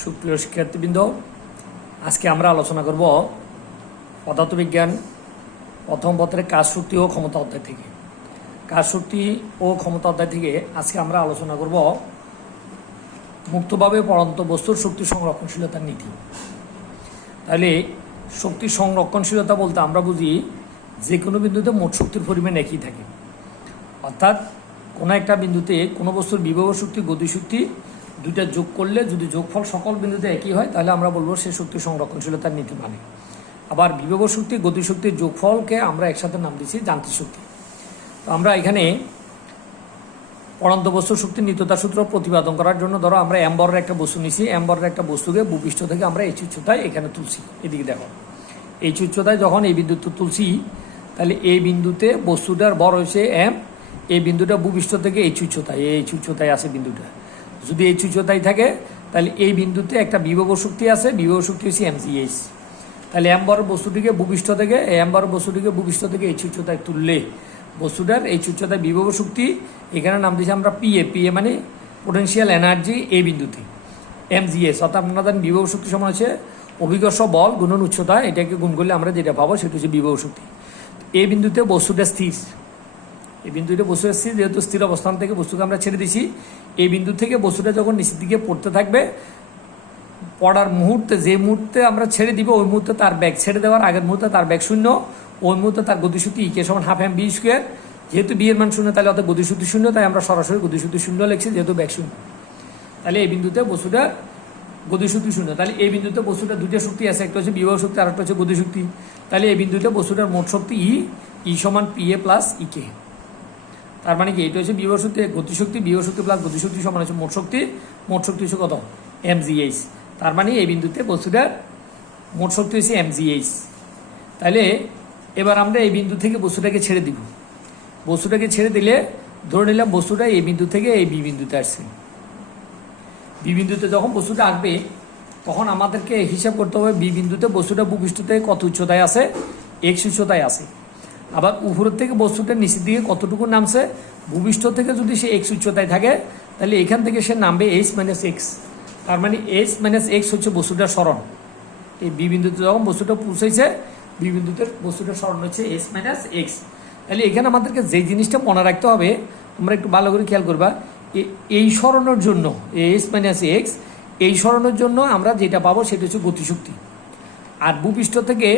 সুপ্রিয় শিক্ষার্থীবৃন্দ, আজকে আমরা আলোচনা করব পদার্থবিজ্ঞান প্রথম পত্রের কাজ শক্তি ও ক্ষমতা অধ্যায় থেকে। কাজ শক্তি ও ক্ষমতা অধ্যায় থেকে আজকে আমরা আলোচনা করব মুক্তভাবে পড়ন্ত বস্তুর শক্তি সংরক্ষণশীলতার নীতি। তাহলে শক্তি সংরক্ষণশীলতা বলতে আমরা বুঝি যে কোনো বিন্দুতে মোট শক্তির পরিমাণ একই থাকে, অর্থাৎ কোনো একটা বিন্দুতে কোনো বস্তুর বিভব শক্তি, গতিশক্তি দুইটা যোগ করলে যদি যোগফল সকল বিন্দুতে একই হয় তাহলে আমরা বলবো সে শক্তি সংরক্ষণশীলতার নীতি মানে। আবার বিভব শক্তি, গতিশক্তির যোগফলকে আমরা একসাথে নাম দিচ্ছি যান্ত্রিক শক্তি। তো আমরা এখানে পড়ন্ত বস্তুর শক্তির নিত্যতার সূত্র প্রতিপাদন করার জন্য ধরো আমরা এম্বরের একটা বস্তু নিছি, এম্বরের একটা বস্তুকে ভূপৃষ্ঠ থেকে আমরা এইচ উচ্চতায় এখানে তুলছি। এদিকে দেখো, এইচ উচ্চতায় যখন এই বিন্দুতে তুলছি তাহলে এই বিন্দুতে বস্তুটার বড় হয়েছে এম, এই বিন্দুটা ভূপৃষ্ঠ থেকে এইচ উচ্চতায়, এইচ উচ্চতায় আছে বিন্দুটা। যদি এইচ উচ্চতায় থাকে তাহলে এই বিন্দুতে একটা বিভব শক্তি আছে, বিভব শক্তি হচ্ছে এমজিএইচ। তাহলে এম্বর বস্তুটিকে ভূপৃষ্ঠ থেকে ভূপৃষ্ঠ থেকে এইচ উচ্চতায় তুললে বস্তুটার এইচ উচ্চতায় বিভব শক্তি এখানে নাম দিয়েছি আমরা পিএ। পিএ মানে পোটেনশিয়াল এনার্জি এই বিন্দুতে। এমজিএস অর্থাৎ আপনারা জানেন বিভব শক্তি সমান হচ্ছে অভিকর্ষ বল গুণন উচ্চতা, এটাকে গুণ করলে আমরা যেটা পাবো সেটা হচ্ছে বিভব শক্তি। এই বিন্দুতে বস্তুটা স্থির, এই বিন্দুতে বস্তুটা স্থির, যেহেতু স্থির অবস্থান থেকে বস্তুকে আমরা ছেড়ে দিছি, এই বিন্দু থেকে বস্তুটা যখন নিচের দিকে পড়তে থাকবে, পড়ার মুহূর্তে যে মুহূর্তে আমরা ছেড়ে দিব ওই মুহূর্তে তার ব্যাগ ছেড়ে দেওয়ার আগের মুহূর্তে তার ব্যাগ শূন্য, ওই মুহূর্তে তার গতিশক্তি ইকে সমান হাফ এম বি স্কোয়ার। যেহেতু বি এর মান শূন্য তাহলে অর্থাৎ গতিশক্তি শূন্য, তাই আমরা সরাসরি গতিশক্তি শূন্য লিখছি যেহেতু ব্যাগ শূন্য। তাহলে এই বিন্দুতে বস্তুটার গতিশক্তি শূন্য। তাহলে এই বিন্দুতে বস্তুটার দুইটা শক্তি আছে, একটা হচ্ছে বিভব শক্তি আর একটা হচ্ছে গতিশক্তি। তাহলে এই বিন্দুতে বস্তুটার মোট শক্তি ই সমান পি এ প্লাস ইকে। তার মানে কি এটা হচ্ছে বিভব শক্তি, গতিশক্তি, বিভব শক্তি প্লাস গতিশক্তি সমান হচ্ছে মোট শক্তি। মোট শক্তি হচ্ছে কত? এমজিএইচ। তার মানে এই বিন্দুতে বস্তুটার মোট শক্তি হচ্ছে এমজিএইচ। তাহলে এবার আমরা এই বিন্দু থেকে বস্তুটাকে ছেড়ে দিব। বস্তুটাকে ছেড়ে দিলে ধরে নিলাম বস্তুটা এই বিন্দু থেকে এই বি বিন্দুতে আসছে। বি বিন্দুতে যখন বস্তুটা আসবে তখন আমাদেরকে হিসাব করতে হবে বি বিন্দুতে বস্তুটা ভূপৃষ্ঠ থেকে কত উচ্চতায় আছে, এক্স উচ্চতায় আছে। আবার উপরের থেকে বস্তুটা নিচের দিকে কতটুকু নামছে, ভূপৃষ্ঠ থেকে যদি সে এক্স উচ্চতায় থাকে তাহলে এখান থেকে সে নামবে এইচ মাইনাস এক্স। তার মানে এইচ মাইনাস এক্স হচ্ছে বস্তুটার সরণ। এই বি বিন্দুতে যখন বস্তুটা পৌঁছেছে বি বিন্দুতে বস্তুটার সরণ হচ্ছে এইচ মাইনাস এক্স। তাহলে এখানে আমাদেরকে যে জিনিসটা মনে রাখতে হবে, তোমরা একটু ভালো করে খেয়াল করবা, এই সরণের জন্য এইচ মাইনাস এক্স, এই সরণের জন্য আমরা যেটা পাবো সেটা হচ্ছে গতিশক্তি। আর ভূপৃষ্ঠ থেকে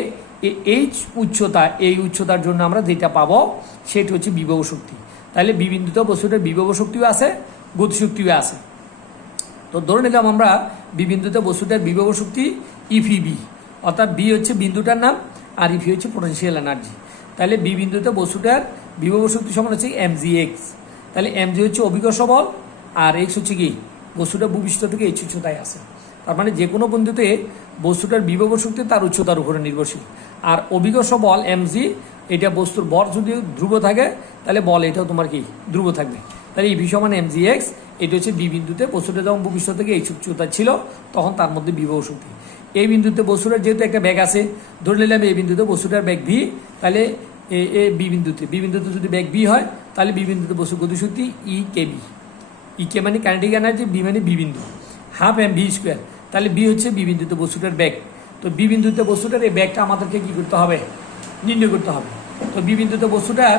এইচ উচ্চতা, এই উচ্চতার জন্য আমরা যেটা পাবো সেটা হচ্ছে বিভব শক্তি। তাহলে বি বিন্দুতে বস্তুটার বিভব শক্তিও আছে, গতিশক্তিও আছে। তো ধরে নিলাম আমরা বি বিন্দুতে বস্তুটার বিভব শক্তি ইফিবি, অর্থাৎ বি হচ্ছে বিন্দুটার নাম আর ইফি হচ্ছে পোটেনশিয়াল এনার্জি। তাহলে বি বিন্দুতে বস্তুটার বিভব শক্তি সমান হচ্ছে এমজি এক্স। তাহলে এমজি হচ্ছে অভিকর্ষ বল আর এক্স হচ্ছে কি বস্তুটা ভূপৃষ্ঠ থেকে এইচ উচ্চতায় আছে। তার মানে যে কোনো বিন্দুতে বস্তুটার বিভব শক্তি তার উচ্চতার উপরে নির্ভরশীল। আর অভিকর্ষ বল এমজি, এটা বস্তুর বল যদি ধ্রুব থাকে তাহলে বল এটাও তোমার কি ধ্রুব থাকবে। তাহলে ইভি সমান এমজি এক্স, এটা হচ্ছে বি বিন্দুতে বস্তুটা যখন ভূপৃষ্ঠ থেকে এইচ উচ্চতা ছিল তখন তার মধ্যে বিভব শক্তি। এই বিন্দুতে বস্তুটার যেহেতু একটা ব্যাগ আছে, ধরে নিলাম এই বিন্দুতে বস্তুটার ব্যাগ ভি, তাহলে বি বিন্দুতে যদি ব্যাগ বি হয় তাহলে বি বিন্দুতে বস্তুর গতিশক্তি ই কে বি। ই কে মানে কাইনেটিক এনার্জি, বি মানে বি বিন্দু, হাফ এম ভি স্কোয়ার। তাহলে বি হচ্ছে বি বিন্দুতে বস্তুটার ব্যাগ। তো বি বিন্দুতে বস্তুটার এই ব্যাগটা আমাদেরকে কি করতে হবে? নির্ণয় করতে হবে। তো বি বিন্দুতে বস্তুটার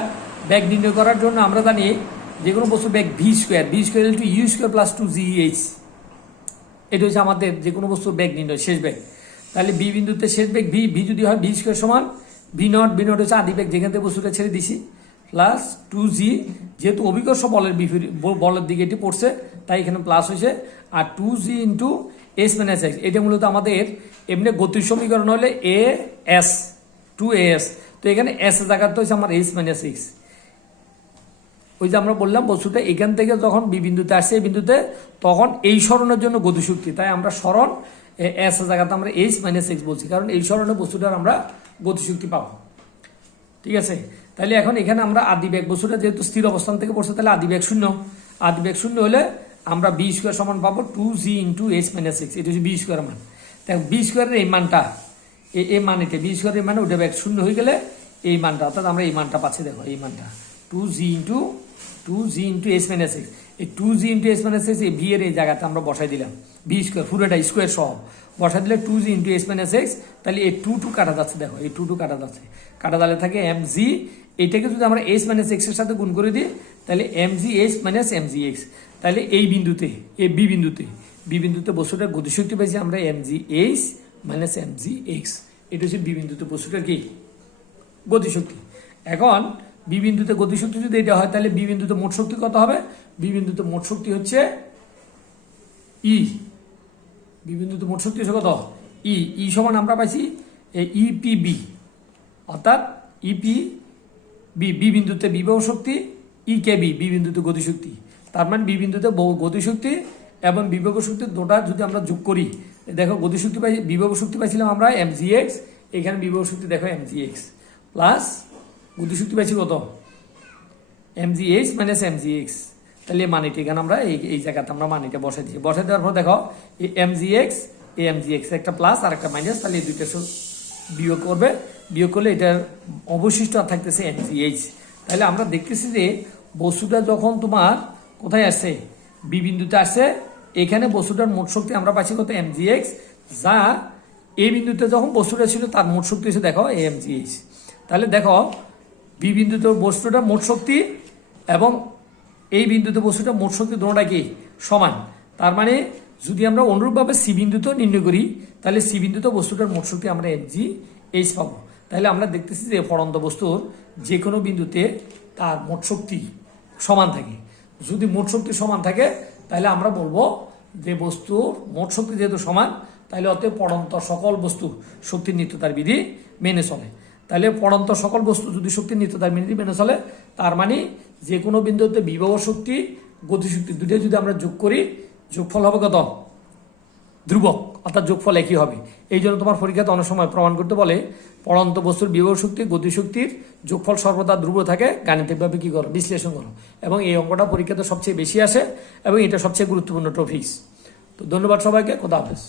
ব্যাগ নির্ণয় করার জন্য আমরা জানি যে কোনো বস্তুর ব্যাগ v square, v square to u square plus two g h. এটা হচ্ছে আমাদের যে কোনো বস্তুর ব্যাগ নির্ণয়, শেষ ব্যাগ। তাহলে বি বিন্দুতে শেষ ব্যাগ ভি, ভি যদি হয় ভি স্কোয়ার সমান ভি নট, ভি নট হচ্ছে আদি ব্যাগ যেখান থেকে বস্তুটা ছেড়ে দিছি, প্লাস টু জি, যেহেতু অভিকর্ষ বলের দিকে এটি পড়ছে তাই এখানে প্লাস হয়েছে, আর two g into s minus x. এটা মূলত আমাদের এমনি গতির সমীকরণ হলে a s, two a s. তো এখানে এস জায়গাতে হচ্ছে আমার এইচ মাইনাস এক্স। ওই যে আমরা বললাম বস্তুটা এখান থেকে যখন বি বিন্দুতে আসছে এই বিন্দুতে, তখন এই সরণের জন্য গতিশক্তি, তাই আমরা সরণ এস জায়গাতে আমরা এইচ মাইনাস এক্স বলছি, কারণ এই সরণে বস্তুটার আমরা গতিশক্তি পাবো। ঠিক আছে, তাহলে এখন এখানে আমরা আদি বেগ, বস্তুটা যেহেতু স্থির অবস্থান থেকে পড়ছে তাহলে আদি বেগ শূন্য। আদি বেগ শূন্য হলে আমরা বি স্কোয়ার সমান পাবো two g into H minus x. এটা হচ্ছে বি স্কোয়ার মান। দেখো বি স্কোয়ারের এই মানটা, এই মান, এটা বি স্কোয়ারের মানে ওটা বেগ শূন্য হয়ে গেলে এই মানটা, অর্থাৎ আমরা এই মানটা পাচ্ছি। দেখো এই মানটা two g into H minus x. এই two g into H minus x এই ভি এর এই জায়গাতে আমরা বসাই দিলাম, বি স্কোয়ার পুরোটা স্কোয়ার সহ বসা দিলে 2g into s minus x, তাহলে এই 2 কাটা যাচ্ছে, দেখো এই 2 কাটা যাচ্ছে, কাটা তাহলে থাকে এম জি, এটাকে যদি আমরা এস মাইনাস এক্স এর সাথে গুণ করে দিই তাহলে m g s minus m g x, তাহলে এই বিন্দুতে এই বি বিন্দুতে বস্তুটার গতিশক্তি পাইছি আমরা m g h minus m g x, এটা হচ্ছে বি বিন্দুতে বস্তুটার কি গতিশক্তি। এখন বি বিন্দুতে গতিশক্তি যদি এটা হয় তাহলে বি বিন্দুতে মোট শক্তি কত হবে? বি বিন্দুতে মোট শক্তি হচ্ছে ই, বি বিন্দুতে মোট শক্তি হচ্ছে কত? ই সমান আমরা পাইছি ইপিবি, অর্থাৎ ইপি বি বিন্দুতে বিভব শক্তি, ই কে বি বিন্দুতে গতিশক্তি। তার মানে বি বিন্দুতে গতিশক্তি এবং বিভব শক্তি দুটা যদি আমরা যোগ করি, দেখো গতিশক্তি পাই, বিভব শক্তি পাইছিলাম আমরা এম জি এক্স, এখানে বিভব শক্তি দেখো এম জি এক্স প্লাস গতিশক্তি পাইছি কত? M g h minus m g x. তাহলে এই মানিটা এখানে আমরা এই জায়গাতে আমরা মানিটা বসাই দিই, বসাই দেওয়ার পর দেখো এই এম জি এক্স, এই এম জি এক্স একটা প্লাস আর একটা মাইনাস, তাহলে এই দুইটা বিয়োগ করবে, বিয়োগ করলে এটার অবশিষ্ট আর থাকতেছে এম জি এইচ। তাহলে আমরা দেখতেছি যে বস্তুটা যখন তোমার কোথায় আসছে? বি বিন্দুতে আসছে, এখানে বস্তুটার মোট শক্তি আমরা পাচ্ছি কত? এম জি এক্স, যা এই বিন্দুতে যখন বস্তুটা ছিল তার মোট শক্তি এসে দেখো এম জি এইচ। তাহলে দেখো বি বিন্দুতে বস্তুটা মোট শক্তি এবং এই বিন্দুতে বস্তুটা মোট শক্তি দুটোটা কি সমান। তার মানে যদি আমরা অনুরূপভাবে সি বিন্দুতেও নির্ণয় করি তাহলে সি বিন্দুতে বস্তুটার মোট শক্তি আমরা এম জি এইচ পাবো। তাহলে আমরা দেখতেছি যে পড়ন্ত বস্তুর যে কোনো বিন্দুতে তার মোট শক্তি সমান থাকে। যদি মোট শক্তি সমান থাকে তাহলে আমরা বলবো যে বস্তুর মোট শক্তি যেহেতু সমান, তাহলে অতএব পড়ন্ত সকল বস্তু শক্তির নিত্যতার বিধি মেনে চলে। তাহলে পড়ন্ত সকল বস্তু যদি শক্তির নিত্যতার বিধি মেনে চলে, তার মানে যে কোনো বিন্দুতে বিভব শক্তি গতিশক্তি দুটোই যদি আমরা যোগ করি, যোগফল হবে কত? ধ্রুবক, অর্থাৎ যোগফল একই হবে। এই জন্য তোমার পরীক্ষাতে অনেক সময় প্রমাণ করতে বলে পড়ন্ত বস্তুর বিভব শক্তি গতিশক্তির যোগফল সর্বদা ধ্রুব থাকে, গাণিতিকভাবে কি করো? বিশ্লেষণ করো। এবং এই অঙ্কটা পরীক্ষাতে সবচেয়ে বেশি আসে এবং এটা সবচেয়ে গুরুত্বপূর্ণ টপিকস। তো ধন্যবাদ সবাইকে, খোদা হাফেজ।